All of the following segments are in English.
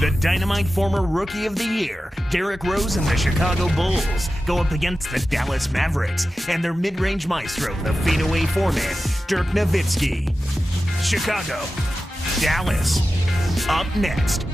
The Dynamite former Rookie of the Year, Derrick Rose and the Chicago Bulls, go up against the Dallas Mavericks and their mid-range maestro, the fadeaway four-man, Dirk Nowitzki. Chicago, Dallas, up next.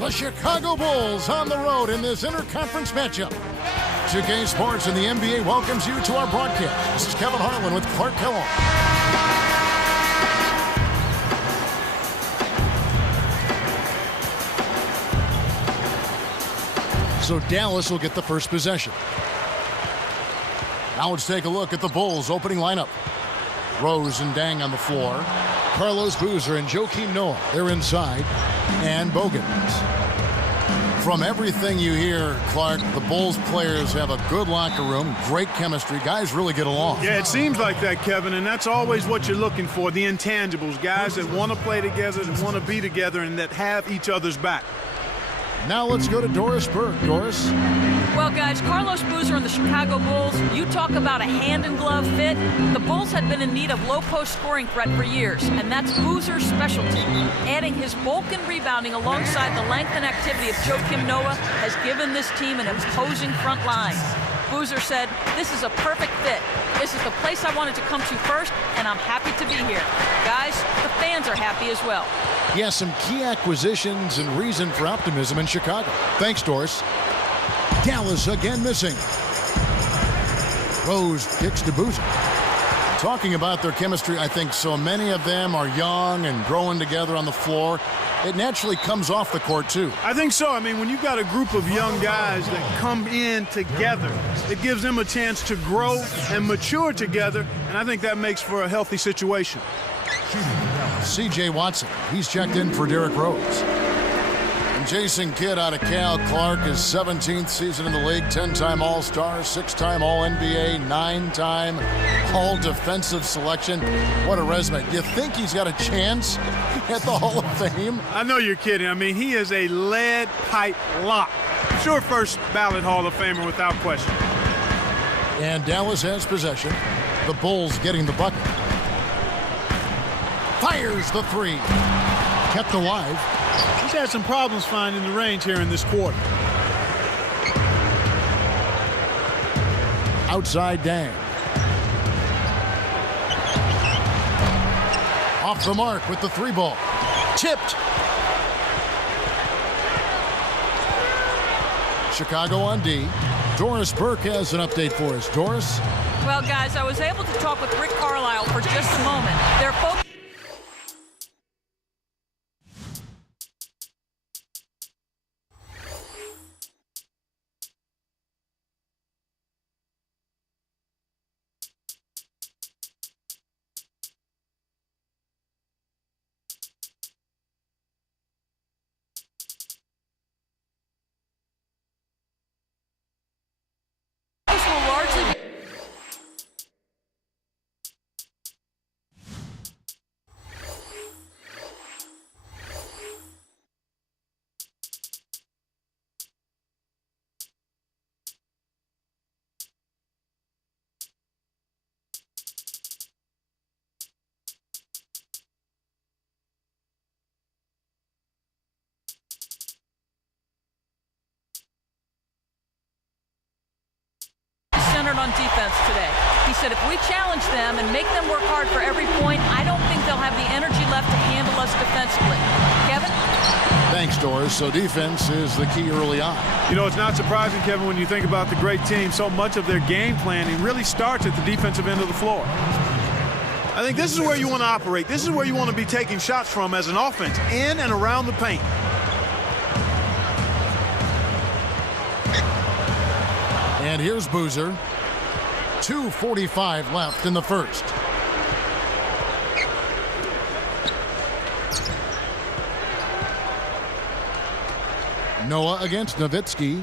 The Chicago Bulls on the road in this interconference matchup. 2K Sports and the NBA welcomes you to our broadcast. This is Kevin Harlan with Clark Kellogg. So Dallas will get the first possession. Now let's take a look at the Bulls' opening lineup. Rose and Dang on the floor. Carlos Boozer and Joakim Noah, they're inside. And Bogans. From everything you hear, Clark, the Bulls players have a good locker room, great chemistry. Guys really get along. Yeah, it seems like that, Kevin, and that's always what you're looking for, the intangibles, guys that want to play together, that want to be together, and that have each other's back. Now let's go to Doris Burke. Doris? Well, guys, Carlos Boozer and the Chicago Bulls, you talk about a hand-in-glove fit. The Bulls had been in need of low-post scoring threat for years, and that's Boozer's specialty. Adding his bulk and rebounding alongside the length and activity of Joakim Noah has given this team an imposing front line. Boozer said, "This is a perfect fit. This is the place I wanted to come to first, and I'm happy to be here." Guys, the fans are happy as well. Yeah, some key acquisitions and reason for optimism in Chicago. Thanks, Doris. Dallas again missing. Rose kicks to Boozer. Talking about their chemistry, I think so many of them are young and growing together on the floor. It naturally comes off the court, too. I think so. I mean, when you've got a group of young guys that come in together, it gives them a chance to grow and mature together, and I think that makes for a healthy situation. C.J. Watson, he's checked in for Derrick Rose. And Jason Kidd out of Cal. Clark, his 17th season in the league, 10-time All-Star, 6-time All-NBA, 9-time All-Defensive selection. What a resume. Do you think he's got a chance at the Hall of Fame? I know you're kidding. I mean, he is a lead pipe lock. Sure, first ballot Hall of Famer without question. And Dallas has possession. The Bulls getting the bucket. Fires the three. Kept alive. He's had some problems finding the range here in this quarter. Outside Dang. Off the mark with the three ball. Tipped. Chicago on D. Doris Burke has an update for us. Doris? Well, guys, I was able to talk with Rick Carlisle for just a moment. They're focused. On defense today. He said if we challenge them and make them work hard for every point, I don't think they'll have the energy left to handle us defensively. Kevin? Thanks, Doris. So defense is the key early on. You know, it's not surprising, Kevin, when you think about the great team, so much of their game planning really starts at the defensive end of the floor. I think this is where you want to operate. This is where you want to be taking shots from as an offense, in and around the paint. And here's Boozer. 2:45 left in the first. Noah against Nowitzki.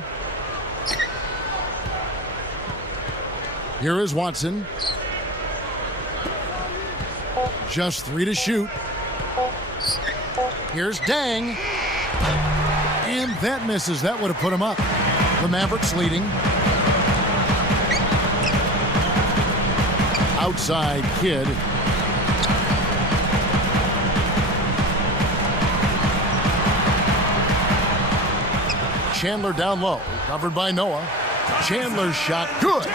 Here is Watson. Just 3 to shoot. Here's Dang. And that misses. That would have put him up. The Mavericks leading. Outside Kidd. Chandler down low. Covered by Noah. Chandler's shot. Good.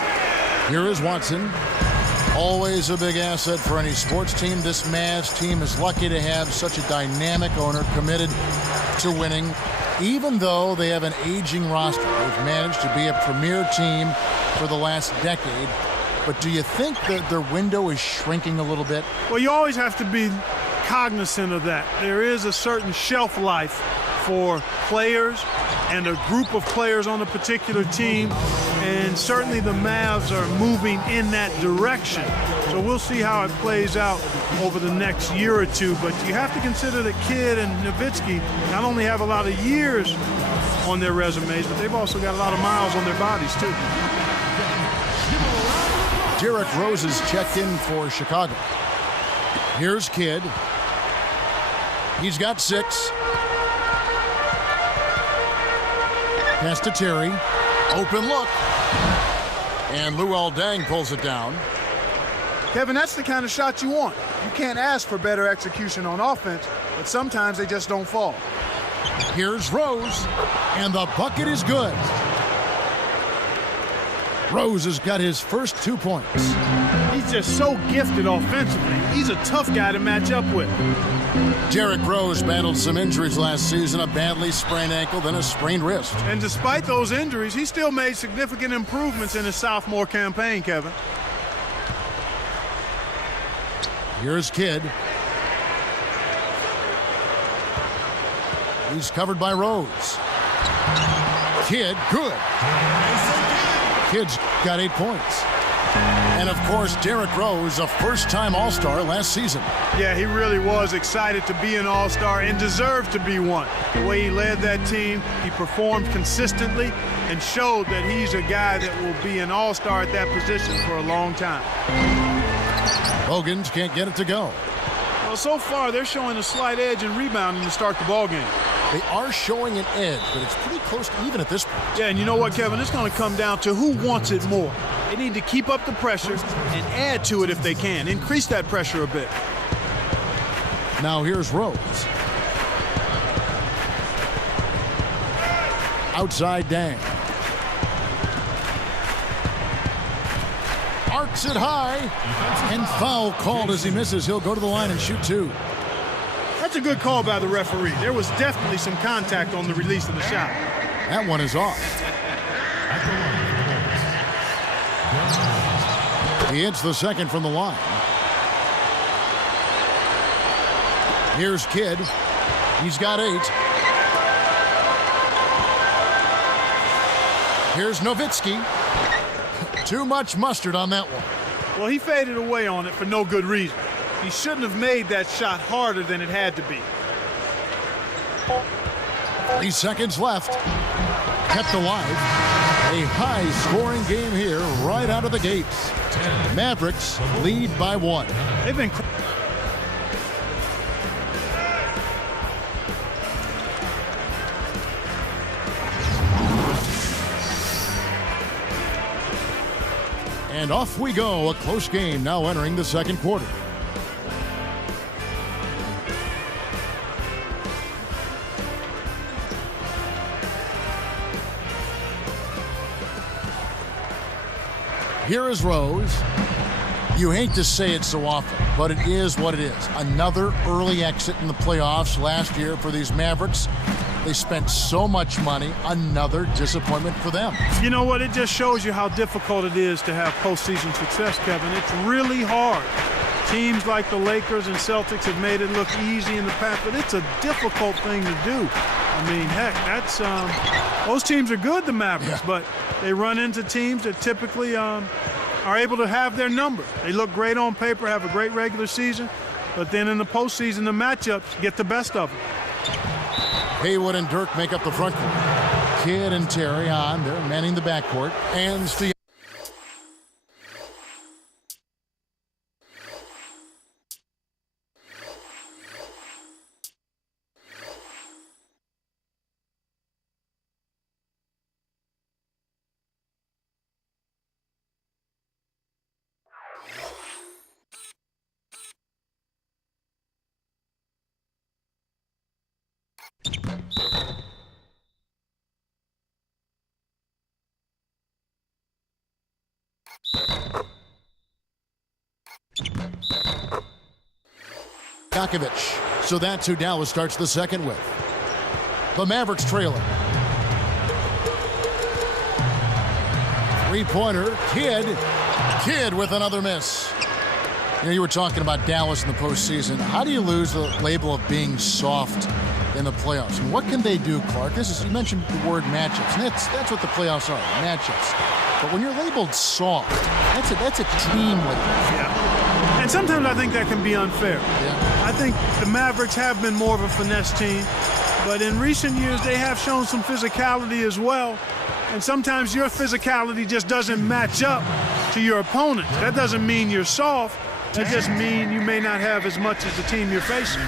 Here is Watson. Always a big asset for any sports team. This Mavs team is lucky to have such a dynamic owner committed to winning. Even though they have an aging roster, they've managed to be a premier team for the last decade. But do you think that their window is shrinking a little bit? Well, you always have to be cognizant of that. There is a certain shelf life for players and a group of players on a particular team, and certainly the Mavs are moving in that direction. So we'll see how it plays out over the next year or two, but you have to consider that Kidd and Nowitzki not only have a lot of years on their resumes, but they've also got a lot of miles on their bodies too. Derrick Rose is checked in for Chicago. Here's Kidd. He's got 6. Pass to Terry. Open look. And Luol Deng pulls it down. Kevin, that's the kind of shot you want. You can't ask for better execution on offense, but sometimes they just don't fall. Here's Rose. And the bucket is good. Rose has got his first 2 points. He's just so gifted offensively. He's a tough guy to match up with. Derrick Rose battled some injuries last season, a badly sprained ankle, then a sprained wrist. And despite those injuries, he still made significant improvements in his sophomore campaign, Kevin. Here's Kidd. He's covered by Rose. Kidd, good. Kidd's got 8 points. And, of course, Derrick Rose, a first-time All-Star last season. Yeah, he really was excited to be an All-Star and deserved to be one. The way he led that team, he performed consistently and showed that he's a guy that will be an All-Star at that position for a long time. Bogans can't get it to go. Well, so far, they're showing a slight edge in rebounding to start the ballgame. They are showing an edge, but it's pretty close to even at this point. Yeah, and you know what, Kevin? It's going to come down to who wants it more. They need to keep up the pressure and add to it if they can. Increase that pressure a bit. Now here's Rose. Outside Dang. Arcs it high. And foul called as he misses. He'll go to the line and shoot 2. That's a good call by the referee. There was definitely some contact on the release of the shot. That one is off. He hits the second from the line. Here's Kidd. He's got 8. Here's Nowitzki. Too much mustard on that one. Well, he faded away on it for no good reason. He shouldn't have made that shot harder than it had to be. 3 seconds left. Kept alive. A high-scoring game here right out of the gates. Mavericks lead by 1. They've been... And off we go. A close game now entering the second quarter. Here is Rose. You hate to say it so often, but it is what it is. Another early exit in the playoffs last year for these Mavericks. They spent so much money. Another disappointment for them. You know what? It just shows you how difficult it is to have postseason success, Kevin. It's really hard. Teams like the Lakers and Celtics have made it look easy in the past, but it's a difficult thing to do. I mean, heck, that's those teams are good, the Mavericks, but they run into teams that typically are able to have their number. They look great on paper, have a great regular season, but then in the postseason, the matchups get the best of them. Haywood and Dirk make up the front court. Kidd and Terry on. They're manning the backcourt. And Jakovic. So that's who Dallas starts the second with. The Mavericks trailing. Three-pointer. Kidd with another miss. You know, you were talking about Dallas in the postseason. How do you lose the label of being soft in the playoffs? And what can they do, Clark? You mentioned the word matchups, and that's what the playoffs are, matchups. But when you're labeled soft, that's a team label. Yeah. And sometimes I think that can be unfair. Yeah. I think the Mavericks have been more of a finesse team, but in recent years they have shown some physicality as well. And sometimes your physicality just doesn't match up to your opponent. That doesn't mean you're soft. That just means you may not have as much as the team you're facing.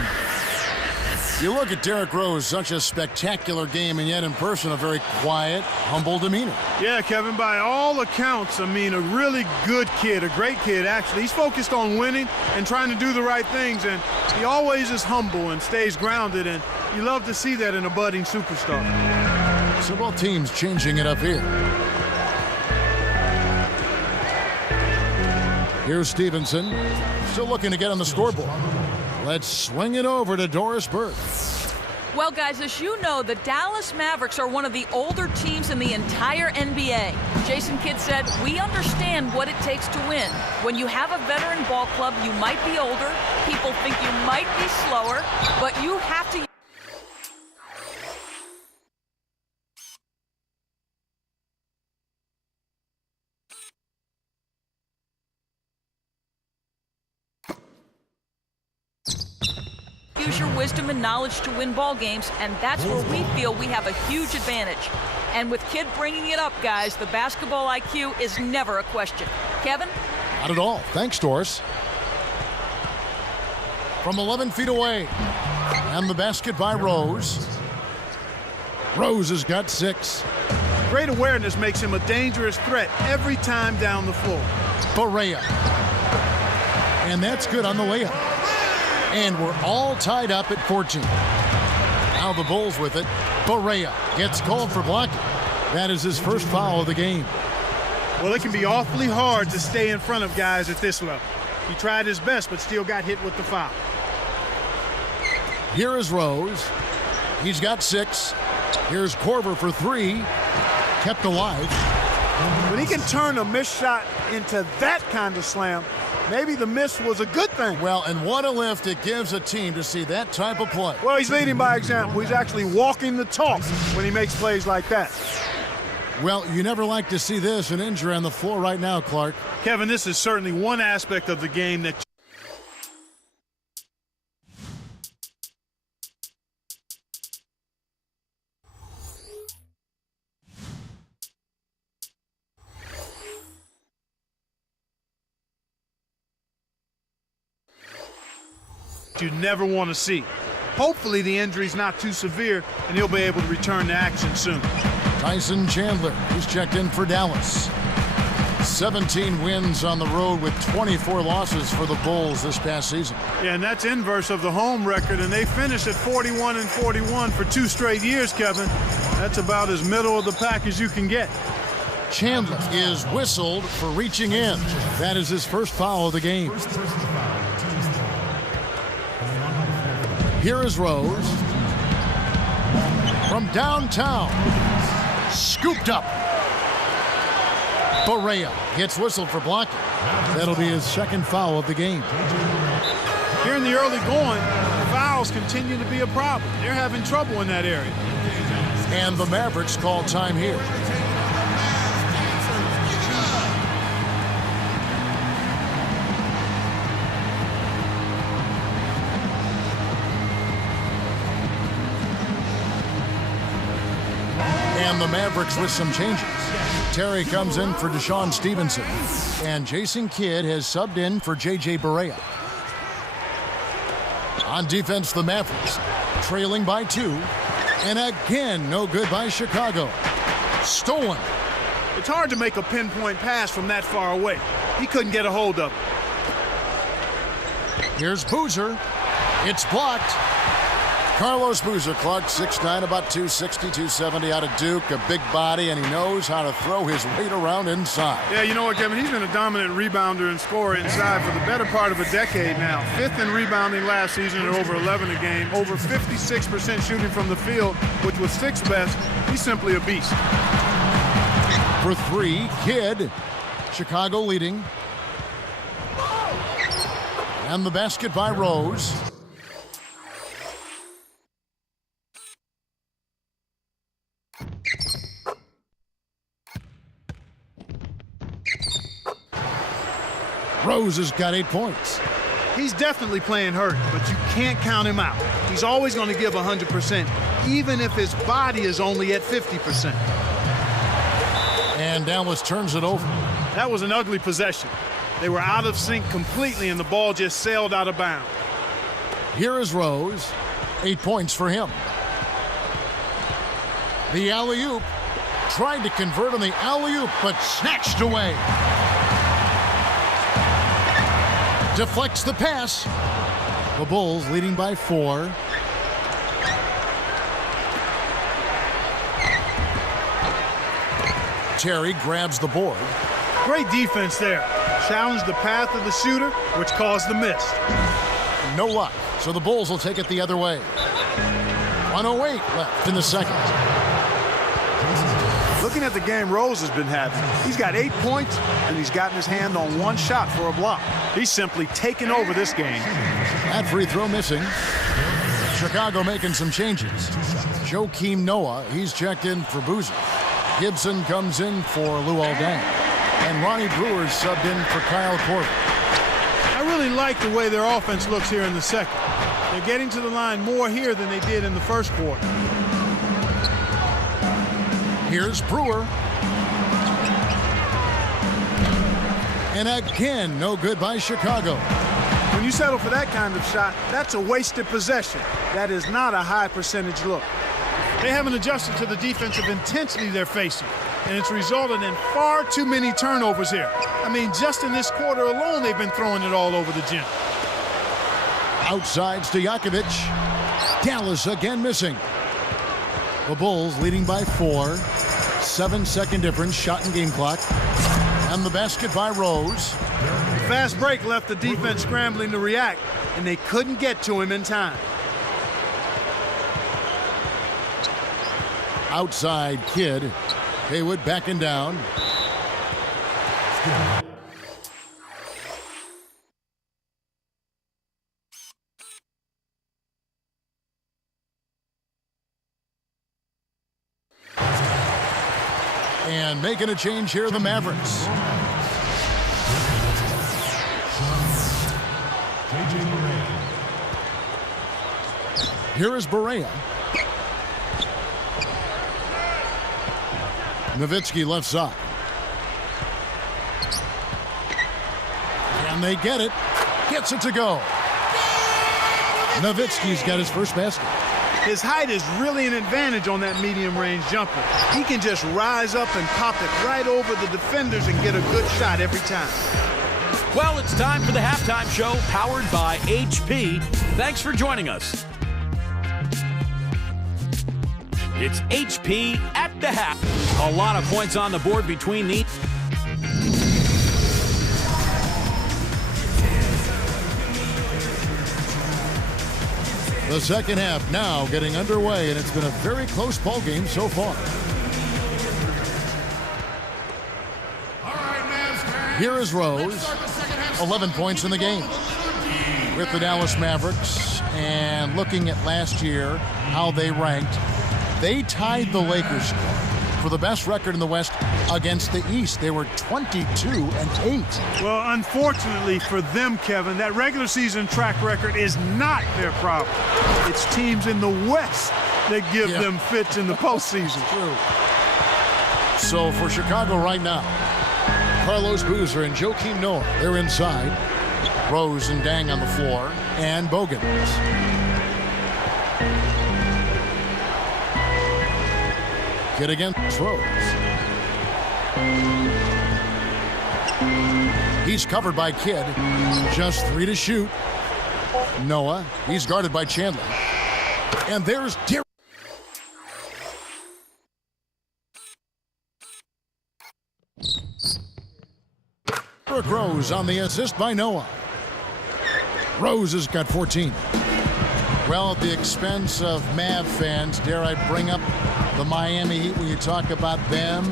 You look at Derrick Rose, such a spectacular game, and yet in person, a very quiet, humble demeanor. Yeah, Kevin, by all accounts, I mean, a really good kid, a great kid, actually. He's focused on winning and trying to do the right things, and he always is humble and stays grounded, and you love to see that in a budding superstar. So both teams changing it up here. Here's Stevenson, still looking to get on the scoreboard. Let's swing it over to Doris Burke. Well, guys, as you know, the Dallas Mavericks are one of the older teams in the entire NBA. Jason Kidd said, "We understand what it takes to win. When you have a veteran ball club, you might be older, people think you might be slower, but you have to..." use your wisdom and knowledge to win ball games, and that's where we feel we have a huge advantage. And with Kidd bringing it up, guys, the basketball IQ is never a question. Kevin? Not at all. Thanks, Doris. From 11 feet away, and the basket by Rose. Rose has got 6. Great awareness makes him a dangerous threat every time down the floor. Barea. And that's good on the layup. And we're all tied up at 14. Now the Bulls with it. Barea gets called for blocking. That is his first foul of the game. Well, it can be awfully hard to stay in front of guys at this level. He tried his best, but still got hit with the foul. Here is Rose. He's got 6. Here's Korver for 3. Kept alive. When he can turn a missed shot into that kind of slam, maybe the miss was a good thing. Well, and what a lift it gives a team to see that type of play. Well, he's leading by example. He's actually walking the talk when he makes plays like that. Well, you never like to see this, an injury on the floor right now, Clark. Kevin, this is certainly one aspect of the game that you never want to see. Hopefully the injury's not too severe and he'll be able to return to action soon. Tyson Chandler, who's checked in for Dallas. 17 wins on the road with 24 losses for the Bulls this past season. Yeah, and that's inverse of the home record, and they finished at 41-41 for 2 straight years, Kevin. That's about as middle of the pack as you can get. Chandler is whistled for reaching in. That is his first foul of the game. Here is Rose. From downtown. Scooped up. Barea gets whistled for blocking. That'll be his second foul of the game. Here in the early going, fouls continue to be a problem. They're having trouble in that area. And the Mavericks call time here. And the Mavericks with some changes. Terry comes in for Deshaun Stevenson. And Jason Kidd has subbed in for J.J. Barea. On defense, the Mavericks trailing by 2. And again, no good by Chicago. Stolen. It's hard to make a pinpoint pass from that far away. He couldn't get a hold of it. Here's Boozer. It's blocked. Carlos Boozer, Clark, 6'9", about 260, 270 out of Duke. A big body, and he knows how to throw his weight around inside. Yeah, you know what, Kevin? He's been a dominant rebounder and scorer inside for the better part of a decade now. 5th in rebounding last season at over 11 a game. Over 56% shooting from the field, which was 6th best. He's simply a beast. For 3, Kidd. Chicago leading. And the basket by Rose. Rose has got 8 points. He's definitely playing hurt, but you can't count him out. He's always going to give 100%, even if his body is only at 50%. And Dallas turns it over. That was an ugly possession. They were out of sync completely, and the ball just sailed out of bounds. Here is Rose. 8 points for him. The alley-oop. Tried to convert on the alley-oop, but snatched away. Deflects the pass. The Bulls leading by 4. Terry grabs the board. Great defense there. Challenged the path of the shooter, which caused the miss. No luck, so the Bulls will take it the other way. 1:08 left in the second. Looking at the game Rose has been having, he's got 8 points, and he's gotten his hand on 1 shot for a block. He's simply taken over this game. That free throw missing. Chicago making some changes. Joakim Noah, he's checked in for Boozer. Gibson comes in for Luol Deng. And Ronnie Brewer's subbed in for Kyle Korver. I really like the way their offense looks here in the second. They're getting to the line more here than they did in the first quarter. Here's Brewer. And again, no good by Chicago. When you settle for that kind of shot, that's a wasted possession. That is not a high percentage look. They haven't adjusted to the defensive intensity they're facing, and it's resulted in far too many turnovers here. I mean, just in this quarter alone, they've been throwing it all over the gym. Outside Stojakovic. Dallas again missing. The Bulls leading by 4. 7-second difference, shot and game clock. And the basket by Rose. The fast break left the defense scrambling to react, and they couldn't get to him in time. Outside Kidd. Haywood backing down. And making a change here, the Mavericks. Here is Barea. Nowitzki left side. And they get it. Gets it to go. Nowitzki's got his first basket. His height is really an advantage on that medium-range jumper. He can just rise up and pop it right over the defenders and get a good shot every time. Well, it's time for the halftime show powered by HP. Thanks for joining us. It's HP at the half. A lot of points on the board between the... The second half now getting underway, and it's been a very close ball game so far. Here is Rose, 11 points in the game with the Dallas Mavericks. And looking at last year, how they ranked, they tied the Lakers score for the best record in the West against the East. They were 22-8. Well, unfortunately for them, Kevin, that regular season track record is not their problem. It's teams in the West that give them fits in the postseason. True. So for Chicago right now, Carlos Boozer and Joakim Noah, they're inside. Rose and Deng on the floor, and Bogut. Kidd against Rose. He's covered by Kidd. Just 3 to shoot. Noah, he's guarded by Chandler. And there's Derrick. Rose on the assist by Noah. Rose has got 14. Well, at the expense of Mav fans, dare I bring up the Miami Heat when you talk about them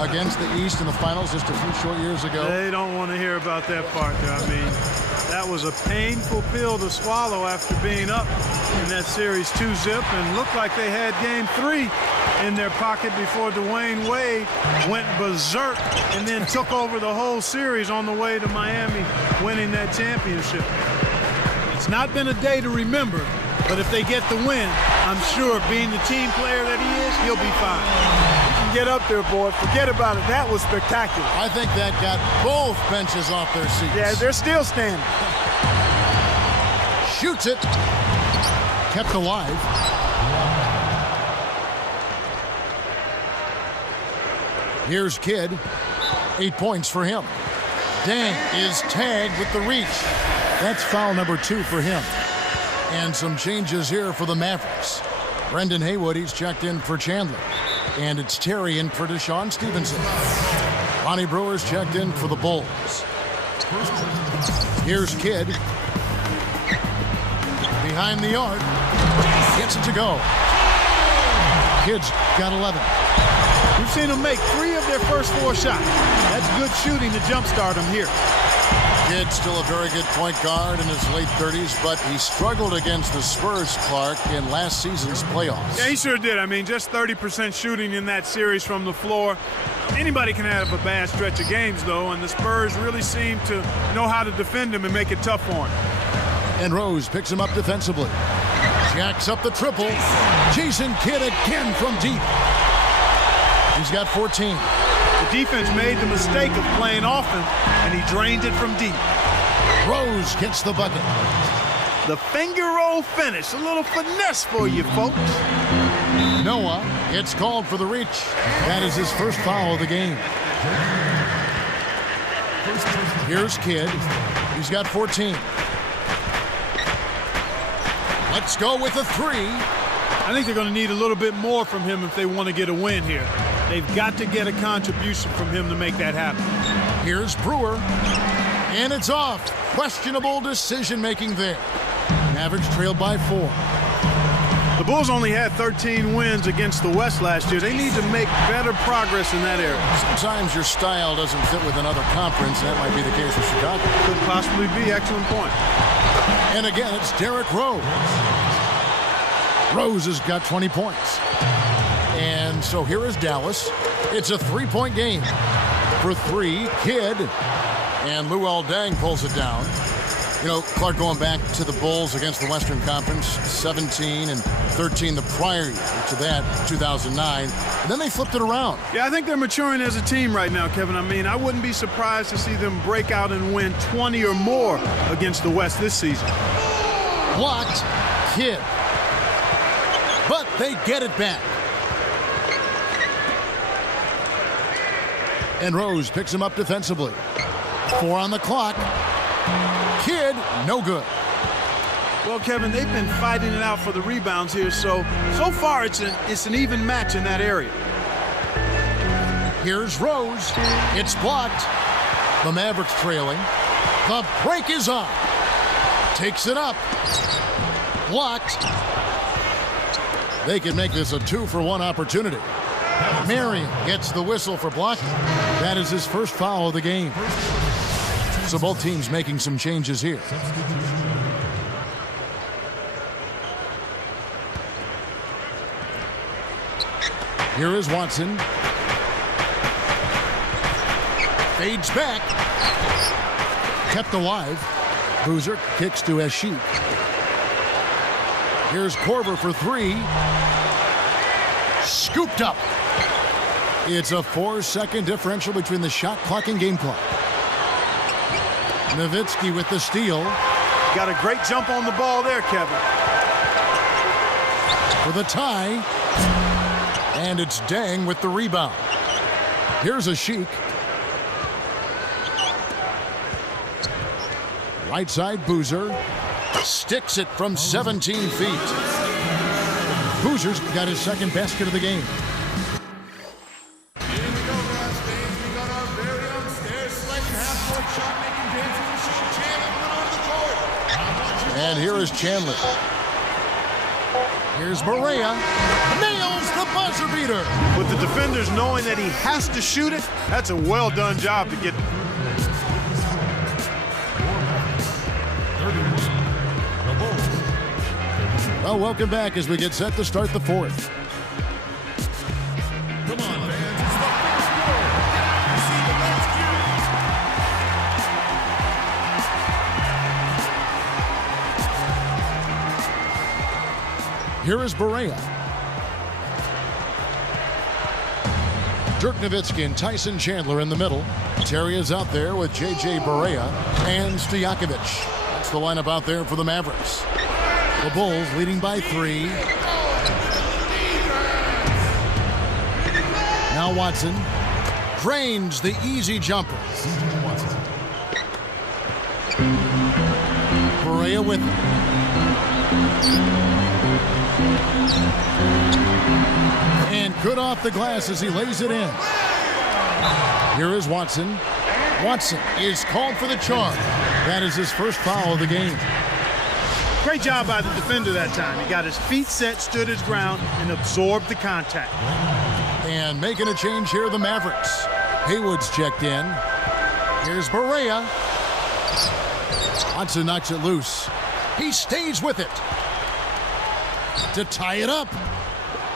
against the East in the finals just a few short years ago? They don't want to hear about that part there. I mean, that was a painful pill to swallow after being up in that series 2-zip and looked like they had game 3 in their pocket before Dwayne Wade went berserk and then took over the whole series on the way to Miami winning that championship. It's not been a day to remember, but if they get the win, I'm sure being the team player that he is, he'll be fine. You can get up there, boy. Forget about it. That was spectacular. I think that got both benches off their seats. Yeah, they're still standing. Shoots it. Kept alive. Here's Kidd. 8 points for him. Dang is tagged with the reach. That's foul number 2 for him. And some changes here for the Mavericks. Brendan Haywood, he's checked in for Chandler. And it's Terry in for Deshaun Stevenson. Lonnie Brewer's checked in for the Bulls. Here's Kidd. Behind the arc. Gets it to go. Kidd's got 11. We've seen them make 3 of their first 4 shots. That's good shooting to jumpstart them here. Kidd still a very good point guard in his late 30s, but he struggled against the Spurs, Clark, in last season's playoffs. Yeah, he sure did. I mean, just 30% shooting in that series from the floor. Anybody can have a bad stretch of games, though, and the Spurs really seem to know how to defend him and make it tough for him. And Rose picks him up defensively. Jacks up the triple. Jason Kidd again from deep. He's got 14. The defense made the mistake of playing offense, and he drained it from deep. Rose gets the bucket. The finger roll finish. A little finesse for you, folks. Noah gets called for the reach. That is his first foul of the game. Here's Kidd. He's got 14. Let's go with a 3. I think they're going to need a little bit more from him if they want to get a win here. They've got to get a contribution from him to make that happen. Here's Brewer. And it's off. Questionable decision-making there. Mavericks trailed by 4. The Bulls only had 13 wins against the West last year. They need to make better progress in that area. Sometimes your style doesn't fit with another conference, and that might be the case with Chicago. Could possibly be. Excellent point. And again, it's Derrick Rose. Rose has got 20 points. And so here is Dallas. It's a 3-point game. For 3, Kidd. And Luol Deng pulls it down. You know, Clark, going back to the Bulls against the Western Conference, 17 and 13 the prior year to that, 2009. And then they flipped it around. Yeah, I think they're maturing as a team right now, Kevin. I mean, I wouldn't be surprised to see them break out and win 20 or more against the West this season. Blocked. Kidd. But they get it back. And Rose picks him up defensively. 4 on the clock. Kidd, no good. Well, Kevin, they've been fighting it out for the rebounds here, so far it's an even match in that area. Here's Rose. It's blocked. The Mavericks trailing. The break is on. Takes it up. Blocked. They can make this a 2-for-1 opportunity. Marion gets the whistle for blocking. That is his first foul of the game. So both teams making some changes here. Here is Watson. Fades back. Kept alive. Boozer kicks to Esheet. Here's Korver for 3. Scooped up. It's a 4-second differential between the shot clock and game clock. Nowitzki with the steal. Got a great jump on the ball there, Kevin. For the tie. And it's Deng with the rebound. Here's a Sheik. Right side Boozer. Sticks it from 17 feet. Boozer's got his second basket of the game. And here is Chandler. Here's Barea. Nails the buzzer beater. With the defenders knowing that he has to shoot it, that's a well-done job to get. Well, welcome back as we get set to start the fourth. Come on, fans. It's the first quarter. See the next cue. Here is Barea. Dirk Nowitzki and Tyson Chandler in the middle. Terry is out there with J.J. Barea and Stojakovic. That's the lineup out there for the Mavericks. The Bulls leading by 3. Now Watson drains the easy jumper. Barea with it. And good off the glass as he lays it in. Here is Watson. Watson is called for the charge. That is his first foul of the game. Great job by the defender that time. He got his feet set, stood his ground, and absorbed the contact. And making a change here, the Mavericks. Haywood's checked in. Here's Barea. Watson knocks it loose. He stays with it. To tie it up.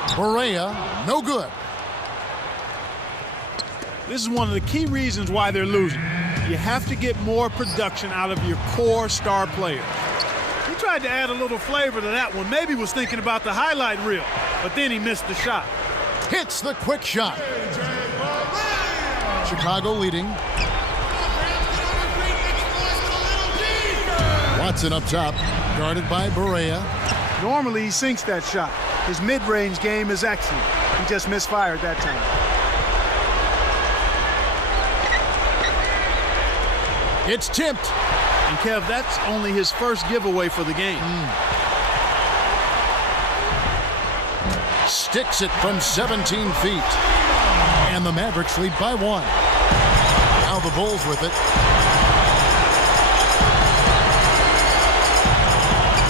Barea, no good. This is one of the key reasons why they're losing. You have to get more production out of your core star player. He tried to add a little flavor to that one. Maybe was thinking about the highlight reel, but then he missed the shot. Hits the quick shot. Chicago leading. Watson up top, guarded by Barea. Normally he sinks that shot. His mid-range game is excellent. He just misfired that time. It's tipped. And Kev, that's only his first giveaway for the game. Sticks it from 17 feet. And the Mavericks lead by 1. Now the Bulls with it.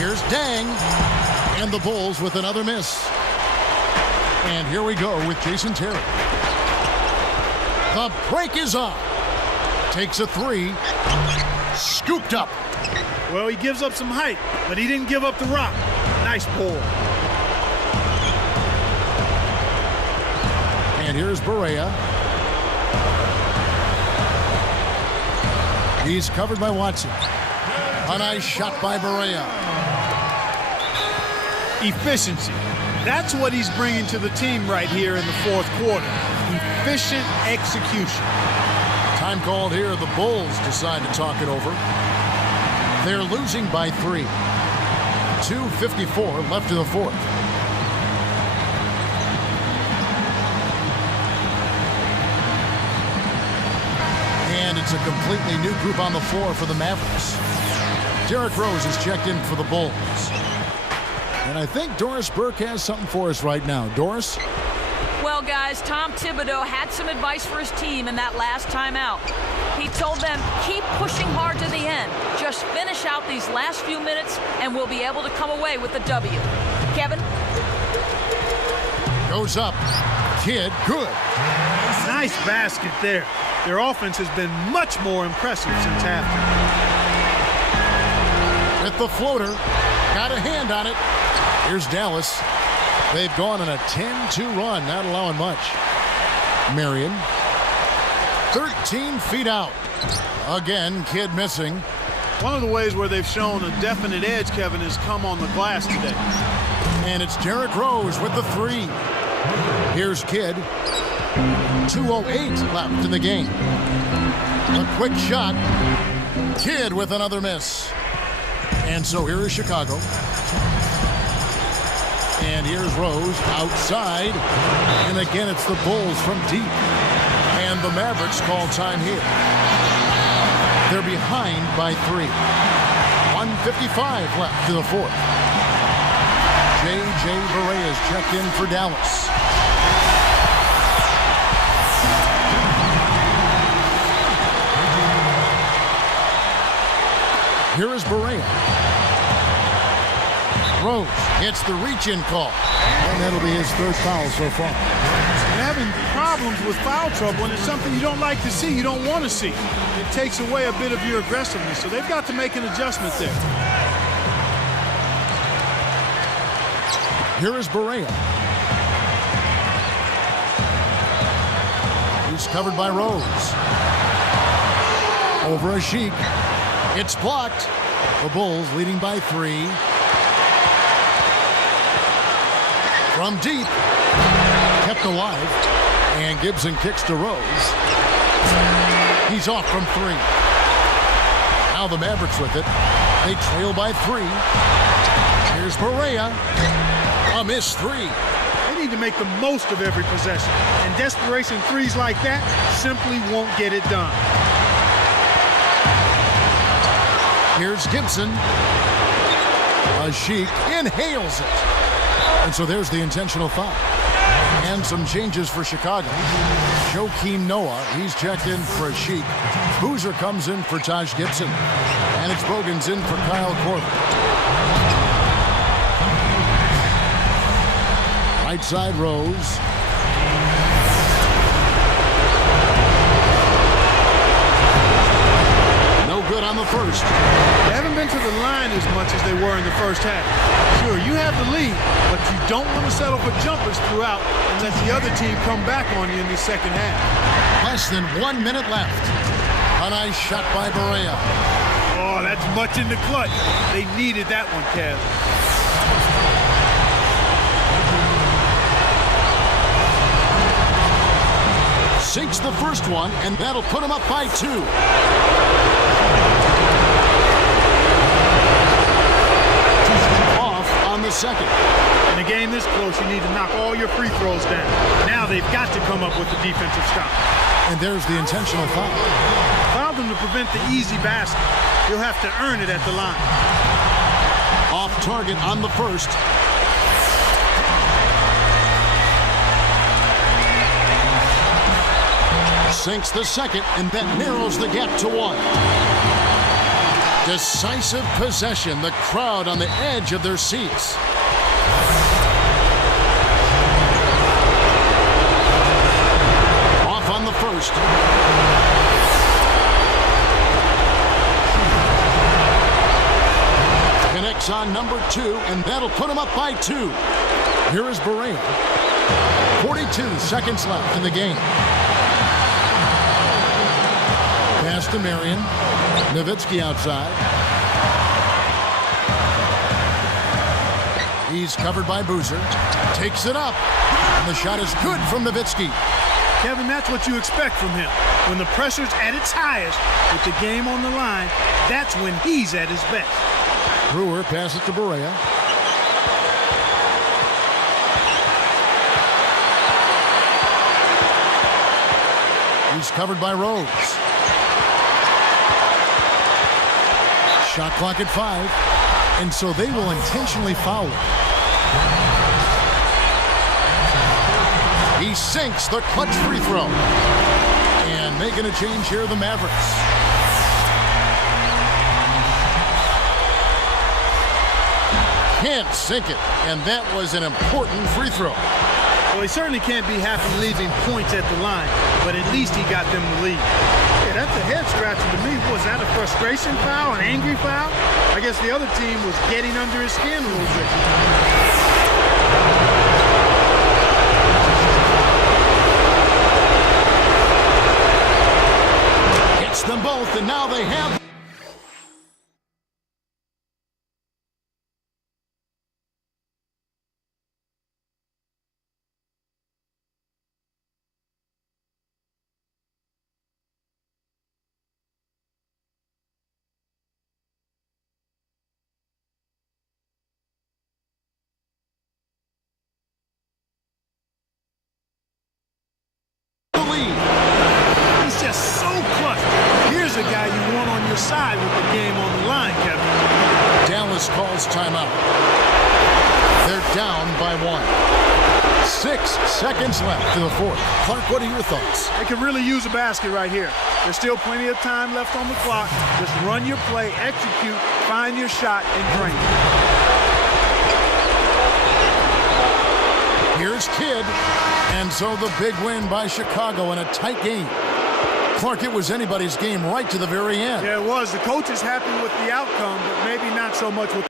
Here's Dang. And the Bulls with another miss. And here we go with Jason Terry. The break is on. Takes a 3. Scooped up. Well, he gives up some height, but he didn't give up the rock. Nice pull. And here's Barea. He's covered by Watson. A nice shot by Barea. Efficiency. That's what he's bringing to the team right here in the fourth quarter. Efficient execution. Time called here. The Bulls decide to talk it over. They're losing by 3. 2:54 left in the fourth. And it's a completely new group on the floor for the Mavericks. Derrick Rose is checked in for the Bulls. And I think Doris Burke has something for us right now. Doris? Well, guys, Tom Thibodeau had some advice for his team in that last timeout. He told them, keep pushing hard to the end. Just finish out these last few minutes, and we'll be able to come away with a W. Kevin? Goes up. Kidd, good. Nice basket there. Their offense has been much more impressive since halftime. With the floater. Got a hand on it. Here's Dallas. They've gone on a 10-2 run, not allowing much. Marion. 13 feet out. Again, Kidd missing. One of the ways where they've shown a definite edge, Kevin, has come on the glass today. And it's Derrick Rose with the 3. Here's Kidd. 2:08 left in the game. A quick shot. Kidd with another miss. And so here is Chicago. And here's Rose outside. And again, it's the Bulls from deep. And the Mavericks call time here. They're behind by 3. 1:55 left to the fourth. C.J. Barea is checked in for Dallas. Here is Barea. Rose gets the reach-in call. And that'll be his third foul so far. Having problems with foul trouble, and it's something you don't like to see, you don't want to see. It takes away a bit of your aggressiveness, so they've got to make an adjustment there. Here is Barea. He's covered by Rose. Over a Sheik. It's blocked. The Bulls leading by 3. From deep. Kept alive. And Gibson kicks to Rose. He's off from 3. Now the Mavericks with it. They trail by 3. Here's Barea. A missed 3. They need to make the most of every possession. And desperation threes like that simply won't get it done. Here's Gibson. A Sheik inhales it. And so there's the intentional foul. And some changes for Chicago. Joakim Noah, he's checked in for a Sheik. Boozer comes in for Taj Gibson. And it's Bogans in for Kyle Korver. Right side, Rose. No good on the first. They haven't been to the line as much as they were in the first half. Sure, you have the lead, but you don't want to settle for jumpers throughout and let the other team come back on you in the second half. Less than 1 minute left. A nice shot by Barea. Oh, that's much in the clutch. They needed that one, Kev. Sinks the first one, and that'll put him up by 2. Off on the second. In a game this close, you need to knock all your free throws down. Now they've got to come up with a defensive stop. And there's the intentional foul. Foul them to prevent the easy basket. You'll have to earn it at the line. Off target on the first. Sinks the second, and that narrows the gap to 1. Decisive possession. The crowd on the edge of their seats. Off on the first. Connects on number 2, and that'll put him up by 2. Here is Barea. 42 seconds left in the game. Pass to Marion. Nowitzki outside. He's covered by Boozer. Takes it up. And the shot is good from Nowitzki. Kevin, that's what you expect from him. When the pressure's at its highest, with the game on the line, that's when he's at his best. Brewer passes to Barea. He's covered by Rose. Shot clock at 5, and so they will intentionally foul him. He sinks the clutch free throw. And making a change here, the Mavericks. Can't sink it, and that was an important free throw. Well, he certainly can't be happy leaving points at the line, but at least he got them the lead. Yeah, that's a head scratcher to me. Was that a frustration foul, an angry foul? I guess the other team was getting under his skin a little bit. Hits them both, and now they have... He's just so clutch. Here's a guy you want on your side with the game on the line, Kevin. Dallas calls timeout. They're down by 1. 6 seconds left in the fourth. Clark, what are your thoughts? They could really use a basket right here. There's still plenty of time left on the clock. Just run your play, execute, find your shot, and drain it. Here's Kidd. And so the big win by Chicago in a tight game. Clark, it was anybody's game right to the very end. Yeah, it was. The coach is happy with the outcome, but maybe not so much with